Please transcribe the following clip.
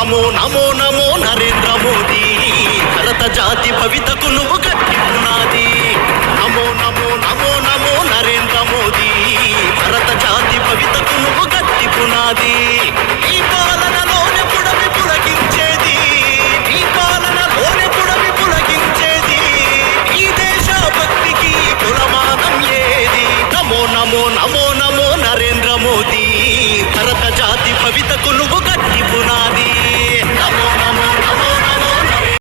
నమో నమో నమో నరేంద్ర మోదీ భరత జాతి భవితకు నువ్వు గట్టి పునాది నమో నమో నమో నమో నరేంద్ర మోదీ భరత జాతి భవితకు నువ్వు గట్టి పునాది నీ పాలనలోనే పుడమి పులకించేది నీ పాలనలోనే పుడమి పులకించేది ఈ దేశ భక్తికి కులమానం ఏది నమో నమో నమో నమో నరేంద్ర మోదీ భరత జాతి భవితకు నువ్వు గట్టి